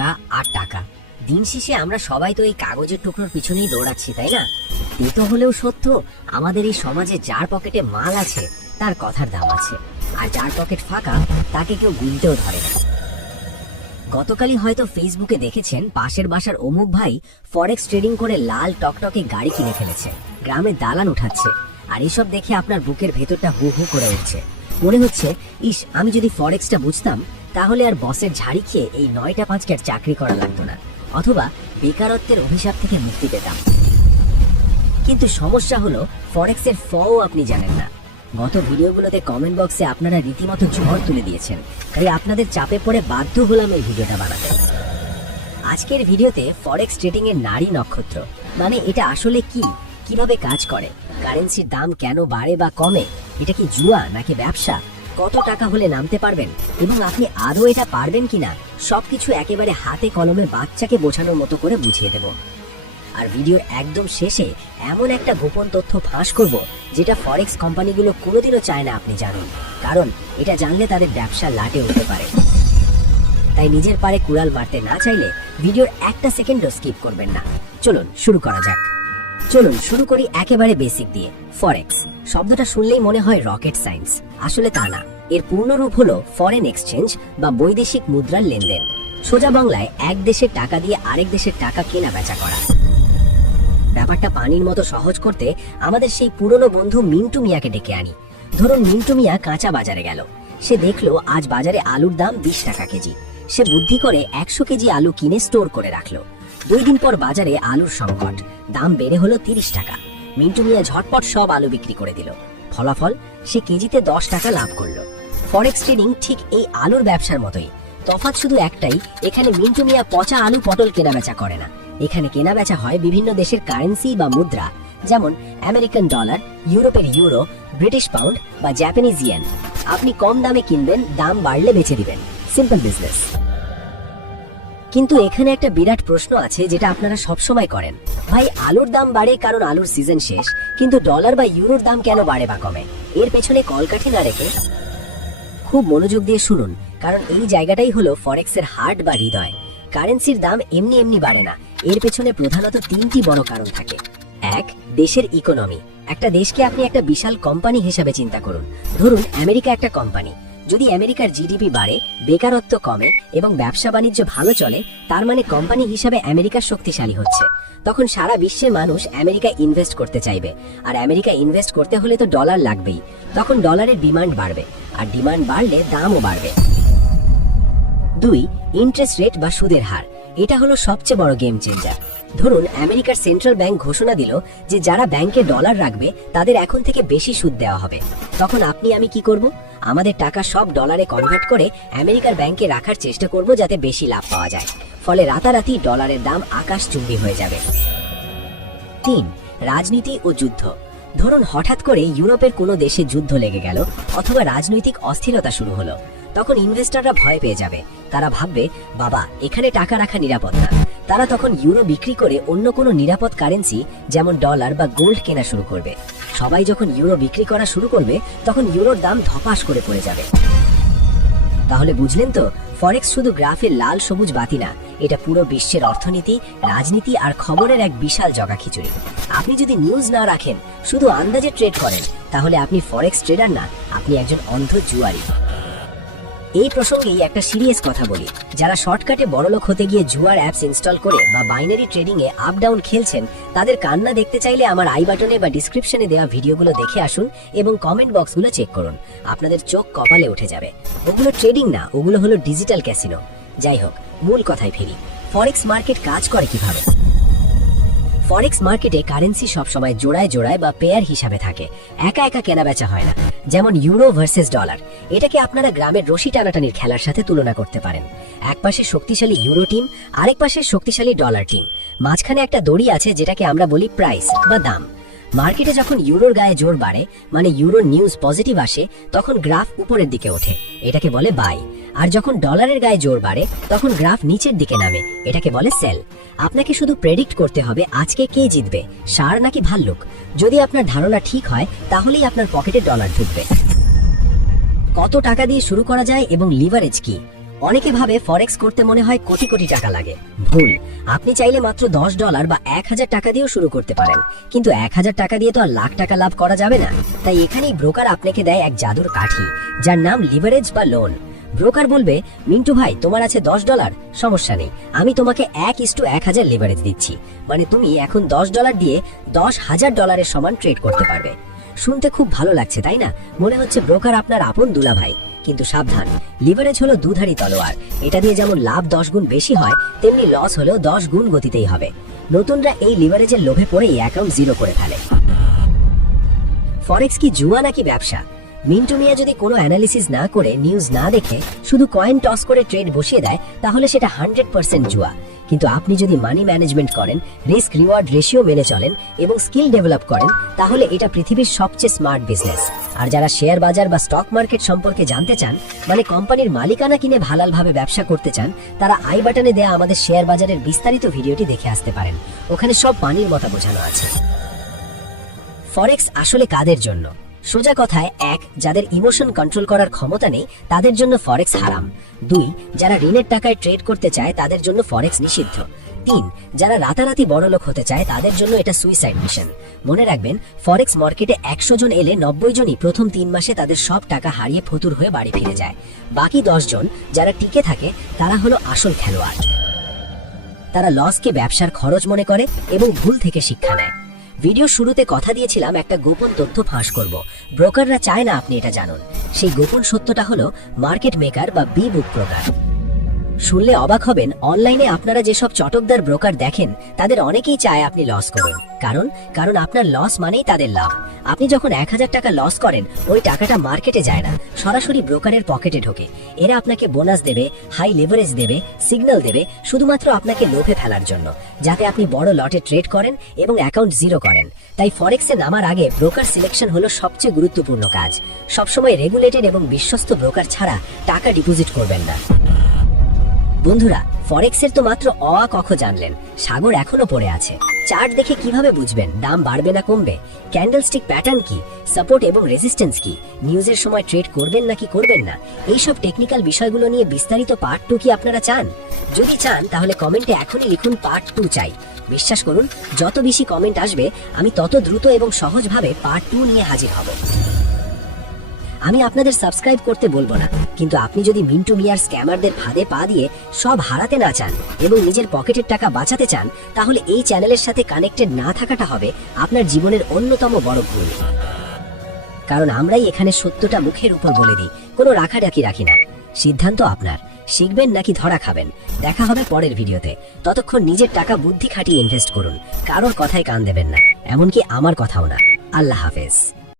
টাকা আর টাকা। দিন শেষে আমরা সবাই তো এই কাগজের টুকরোর পিছনেই দৌড়াচ্ছি, তাই না? এ তো হলেও সত্য, আমাদের এই সমাজে যার পকেটে মাল আছে তার কথার দাম আছে, আর যার পকেট ফাঁকা তাকে কেউ গুনতেও ধরে না। গতকালই হয়তো ফেসবুকে দেখেছেন পাশের বাসার অমুক ভাই ফরেক্স ট্রেডিং করে লাল টকটকে গাড়ি কিনে ফেলেছে, গ্রামে দালান উঠাচ্ছে। আর এসব দেখে আপনার বুকের ভেতরটা হু হু করে উঠছে। মনে হচ্ছে, ইস, আমি যদি ফরেক্সটা বুঝতাম তাহলে আর বসের ঝাড়ি খেয়ে এই 9টা 5টার চাকরি করা লাগতো না, অথবা বেকারত্বের অভিশাপ থেকে মুক্তি পেতাম। কিন্তু সমস্যা হলো ফরেক্সের ফও আপনি জানেন না। গত ভিডিওগুলোতে কমেন্ট বক্সে আপনারা রীতিমতো ঝড় তুলে দিয়েছেন, তাই আপনাদের চাপে পড়ে বাধ্য হলাম এই ভিডিওটা বানাতে। আজকের ভিডিওতে ফরেক্স ট্রেডিং এর নারী নক্ষত্র মানে এটা আসলে কি, কিভাবে কাজ করে, কারেন্সির দাম কেন বাড়ে বা কমে, এটা কি জুয়া নাকি ব্যবসা, কত টাকা হলে নামতে পারবেন এবং আপনি আদৌ এটা পারবেন কিনা, সবকিছু একেবারে হাতে কলমে বাচ্চাকে বোঝানোর মতো করে বুঝিয়ে দেব। আর ভিডিওর একদম শেষে এমন একটা গোপন তথ্য ফাঁস করব যেটা ফরেক্স কোম্পানিগুলো কোনোদিনও চায় না আপনি জানুন, কারণ এটা জানলে তাদের ব্যবসা লাটে উঠতে পারে। তাই নিজের পারে কুড়াল মারতে না চাইলে ভিডিওর একটা সেকেন্ডও স্কিপ করবেন না। চলুন শুরু করা যাক। চলুন শুরু করি একেবারে বেসিক দিয়ে। ফরেক্স শব্দটা শুনলেই মনে হয় রকেট সায়েন্স, আসলে তা না। এর পূর্ণ রূপ হলো ফরেন এক্সচেঞ্জ বা বৈদেশিক মুদ্রার লেনদেন। সোজা বাংলায় এক দেশের টাকা দিয়ে আরেক দেশের টাকা কেনা বেচা করা। ব্যাপারটা পানির মতো সহজ করতে আমাদের সেই পুরনো বন্ধু মিন্টু মিয়াকে ডেকে আনি। ধরুন মিন্টু মিয়া কাঁচা বাজারে গেল, সে দেখলো আজ বাজারে আলুর দাম 20 টাকা কেজি। সে বুদ্ধি করে 100 কেজি আলু কিনে স্টোর করে রাখলো। 2 দিন পর বাজারে আলুর সংকট, দাম বেড়ে হলো 30 টাকা। মিন্টু মিয়া ঝটপট সব আলু বিক্রি করে দিল। ফলাফল, সে কেজিতে 10 টাকা লাভ করলো। ফরেক্স ট্রেডিং ঠিক এই আলুর ব্যবসার মতোই, তফাৎ শুধু একটাই, এখানে মিন্টু মিয়া পচা আলু পটল কেনা বেচা করে না। এখানে কেনা বেচা হয় বিভিন্ন দেশের কারেন্সি বা মুদ্রা, যেমন আমেরিকান ডলার, ইউরোপের ইউরো, ব্রিটিশ পাউন্ড বা জাপানিজ ইয়েন। আপনি কম দামে কিনবেন, দাম বাড়লে বেচে দিবেন, সিম্পল বিজনেস। কিন্তু এখানে একটা বিরাট প্রশ্ন আছে যেটা আপনারা সবসময় করেন, ভাই আলুর দাম বাড়ে কারণ আলুর সিজন শেষ, কিন্তু ডলার বা ইউরোর দাম কেন বাড়ে বা কমে? এর পেছনে কলকাঠি না রেখে খুব মনোযোগ দিয়ে শুনুন, কারণ এই জায়গাটাই হলো ফরেক্সের হার্ট বা হৃদয়। কারেন্সির দাম এমনি এমনি বাড়ে না, এর পেছনে প্রধানত 3টি বড় কারণ থাকে। 1, দেশের ইকোনমি। একটা দেশকে আপনি একটা বিশাল কোম্পানি হিসাবে চিন্তা করুন। ধরুন আমেরিকা একটা কোম্পানি। যদি আমেরিকার জিডিপি বাড়ে, বেকারত্ব কমে এবং ব্যবসা বাণিজ্য ভালো চলে, তার মানে কোম্পানি হিসাবে আমেরিকা শক্তিশালী হচ্ছে। তখন সারা বিশ্বের মানুষ আমেরিকায় ইনভেস্ট করতে চাইবে, আর আমেরিকা ইনভেস্ট করতে হলে তো ডলার লাগবেই। তখন ডলারের ডিমান্ড বাড়বে, আর ডিমান্ড বাড়লে দামও বাড়বে। 2, ইন্টারেস্ট রেট বা সুদের হার। এটা হলো সবচেয়ে বড় গেম চেঞ্জার। ধরুন আমেরিকার সেন্ট্রাল ব্যাংক ঘোষণা দিল যে যারা ব্যাংকে ডলার রাখবে তাদের এখন থেকে বেশি সুদ দেওয়া হবে। তখন আপনি আমি কি করব? আমাদের টাকা সব ডলারে কনভার্ট করে আমেরিকার ব্যাংকে রাখার চেষ্টা করব যাতে বেশি লাভ পাওয়া যায়। ফলে রাতারাতি ডলারের দাম আকাশচুম্বী হয়ে যাবে। 3, রাজনীতি ও যুদ্ধ। ধরুন হঠাৎ করে ইউরোপের কোনো দেশে যুদ্ধ লেগে গেল অথবা রাজনৈতিক অস্থিরতা শুরু হলো, তখন ইনভেস্টররা ভয় পেয়ে যাবে। তারা ভাববে, বাবা এখানে টাকা রাখা নিরাপদ না। তারা তখন ইউরো বিক্রি করে অন্য কোনো নিরাপদ কারেন্সি যেমন ডলার বা গোল্ড কেনা শুরু করবে। সবাই যখন ইউরো বিক্রি করা শুরু করবে তখন ইউরোর দাম ধপাস করে পড়ে যাবে। তাহলে বুঝলেন তো, ফরেক্স শুধু গ্রাফের লাল সবুজ বাতি না, এটা পুরো বিশ্বের অর্থনীতি, রাজনীতি আর খবরের এক বিশাল জগাখিচুড়ি। আপনি যদি নিউজ না রাখেন, শুধু আন্দাজে ট্রেড করেন, তাহলে আপনি ফরেক্স ট্রেডার না, আপনি একজন অন্ধ জুয়ারি। এই প্রসঙ্গেই একটা সিরিয়াস কথা বলি, যারা শর্টকাটে বড়লোক হতে গিয়ে জুয়ার অ্যাপস ইনস্টল করে বা বাইনারি ট্রেডিং এ আপ ডাউন খেলছেন, তাদের কান্না দেখতে চাইলে আমার আই বাটনে বা ডিসক্রিপশনে দেওয়া ভিডিওগুলো দেখে আসুন এবং কমেন্ট বক্সগুলো চেক করুন। আপনাদের চোখ কপালে উঠে যাবে। ওগুলো ট্রেডিং না, ওগুলো হলো ডিজিটাল ক্যাসিনো। যাই হোক, মূল কথায় ফিরি। ফরেক্স মার্কেট কাজ করে কিভাবে? ফরেক্স মার্কেটে কারেন্সি সবসময় জোড়ায় জোড়ায় বা পেয়ার হিসাবে থাকে, একা একা কেনা বেচা হয় না। যেমন ইউরো ভার্সেস ডলার, এটাকে আপনারা গ্রামের রশি টানাটানির খেলার সাথে তুলনা করতে পারেন। এক পাশে শক্তিশালী ইউরো টিম, আরেক পাশে শক্তিশালী ডলার টিম। মাঝখানে একটা দড়ি আছে যেটাকে আমরা বলি প্রাইস বা দাম। মার্কেটে যখন ইউরোর গায়ে জোর বাড়ে, মানে ইউরোর নিউজ পজিটিভ আসে, তখন গ্রাফ উপরের দিকে ওঠে, এটাকে বলে বাই। আর যখন ডলারের গায়ে জোর বাড়ে তখন গ্রাফ নিচের দিকে নামে, এটাকে বলে সেল। আপনাকে শুধু প্রেডিক্ট করতে হবে আজকে কে জিতবে, ষাঁড় নাকি ভাল্লুক। যদি আপনার ধারণা ঠিক হয় তাহলেই আপনার পকেটে ডলার ঢুকবে। কত টাকা দিয়ে শুরু করা যায় এবং লিভারেজ কি? অনেকে ভাবে ফরেক্স করতে মনে হয় কোটি কোটি টাকা লাগে। ভুল। আপনি চাইলে মাত্র $10 বা 1000 টাকা দিয়েও শুরু করতে পারেন, কিন্তু 1000 টাকা দিয়ে তো আর লাখ টাকা লাভ করা যাবে না। তাই এখানেই ব্রোকার আপনাকে দেয় এক জাদুর কাঠি, যার নাম লিভারেজ বা লোন। ব্রোকার বলবে, মিন্টু ভাই তোমার আছে $10, সমস্যা নেই, আমি তোমাকে 1:1000 লিভারেজ দিচ্ছি। মানে তুমি এখন $10 দিয়ে $10,000 সমান ট্রেড করতে পারবে। শুনতে খুব ভালো লাগছে তাই না? মনে হচ্ছে ব্রোকার আপনার আপন দুলাভাই। কিন্তু সাবধান, লিভারেজ হলো দুধারী তলোয়ার। এটা দিয়ে যেমন লাভ 10 গুণ বেশি হয়, তেমনি লস হলেও 10 গুণ গতিতেই হবে। নতুনরা এই লিভারেজের লোভে পড়েই অ্যাকাউন্ট জিরো করে ফেলে। ফরেক্স কি জুয়া নাকি ব্যবসা? মিন্টু মিয়া যদি কোনো অ্যানালিসিস না করে, নিউজ না দেখে শুধু কয়েন টস করে ট্রেড বসিয়ে দেয়, তাহলে সেটা 100% জুয়া। কিন্তু আপনি যদি মানি ম্যানেজমেন্ট করেন, রিস্ক রিওয়ার্ড রেশিও মেনে চলেন এবং স্কিল ডেভেলপ করেন, তাহলে এটা পৃথিবীর সবচেয়ে স্মার্ট বিজনেস। আর যারা শেয়ার বাজার বা স্টক মার্কেট সম্পর্কে জানতে চান, মানে কোম্পানির মালিকানা কিনে হালালভাবে ব্যবসা করতে চান, তারা আই বাটনে দেয়া আমাদের শেয়ার বাজারের বিস্তারিত ভিডিওটি দেখে আসতে পারেন। ওখানে সব পানির মতো বোঝানো আছে। ফরেক্স আসলে কাদের জন্য? সোজা কথায়, 1, যাদের ইমোশন কন্ট্রোল করার ক্ষমতা নেই তাদের জন্য ফরেক্স হারাম। 2, যারা ঋণের টাকায় ট্রেড করতে চায় তাদের জন্য ফরেক্স নিষিদ্ধ। 3, যারা রাতারাতি বড়লোক হতে চায় তাদের জন্য এটা সুইসাইড মিশন। মনে রাখবেন, ফরেক্স মার্কেটে 100 জন এলে 90 জনই প্রথম 3 মাসে তাদের সব টাকা হারিয়ে ফতুর হয়ে বাড়ি ফিরে যায়। বাকি 10 জন যারা টিকে থাকে তারা হলো আসল খেলোয়াড়। তারা লসকে ব্যবসার খরচ মনে করে এবং ভুল থেকে শিক্ষা নেয়। ভিডিও শুরুতে কথা দিয়েছিলাম একটা গোপন তথ্য ফাঁস করব। ব্রোকাররা চায় না আপনি এটা জানুন। সেই গোপন সত্যটা হলো মার্কেট মেকার বা বি বুক ব্রোকার। শুনলে অবাক হবেন, অনলাইনে আপনারা যেসব চটকদার ব্রোকার দেখেন তাদের অনেকেই চায় আপনি লস করুন। কারণ আপনার লস মানেই তাদের লাভ। আপনি যখন 1000 টাকা লস করেন, ওই টাকাটা মার্কেটে যায় না, সরাসরি ব্রোকারের পকেটে ঢোকে। এরা আপনাকে বোনাস দেবে, হাই লেভারেজ দেবে, সিগন্যাল দেবে, শুধুমাত্র আপনাকে লোভে ফেলার জন্য, যাতে আপনি বড় লটে ট্রেড করেন এবং অ্যাকাউন্ট জিরো করেন। তাই ফরেক্সে নামার আগে ব্রোকার সিলেকশন হলো সবচেয়ে গুরুত্বপূর্ণ কাজ। সবসময় রেগুলেটেড এবং বিশ্বস্ত ব্রোকার ছাড়া টাকা ডিপোজিট করবেন না। বন্ধুরা, ফরেক্সের তো মাত্র অ আ কখ জানলেন, সাগর এখনো পড়ে আছে। চার্ট দেখে কিভাবে বুঝবেন দাম বাড়বে না কমবে? ক্যান্ডেলস্টিক প্যাটার্ন কি, সাপোর্ট এবং রেজিস্ট্যান্স কি, নিউজের সময় ট্রেড করবেন নাকি করবেন না, এইসব টেকনিক্যাল বিষয়গুলো নিয়ে বিস্তারিত পার্ট 2 কি আপনারা চান? যদি চান তাহলে কমেন্টে এখনই লিখুন পার্ট 2 চাই। বিশ্বাস করুন, যত বেশি কমেন্ট আসবে আমি তত দ্রুত এবং সহজভাবে পার্ট 2 নিয়ে হাজির হব। আমি আপনাদের সাবস্ক্রাইব করতে বলবো না, কিন্তু আপনি যদি মিন্টু মিয়ার স্ক্যামারদের ফাঁদে পা দিয়ে সব হারাতে না চান এবং নিজের পকেটের টাকা বাঁচাতে চান, তাহলে এই চ্যানেলের সাথে কানেক্টেড না থাকাটা হবে আপনার জীবনের অন্যতম বড় ভুল। কারণ আমরাই এখানে সত্যটা মুখের উপর বলে দিই, কোনো রাখাডাকি রাখি না। সিদ্ধান্ত আপনার, শিখবেন নাকি ধরা খাবেন। দেখা হবে পরের ভিডিওতে। ততক্ষণ নিজের টাকা বুদ্ধি খাটিয়ে ইনভেস্ট করুন, কারোর কথায় কান দেবেন না, এমনকি আমার কথাও না। আল্লাহ হাফেজ।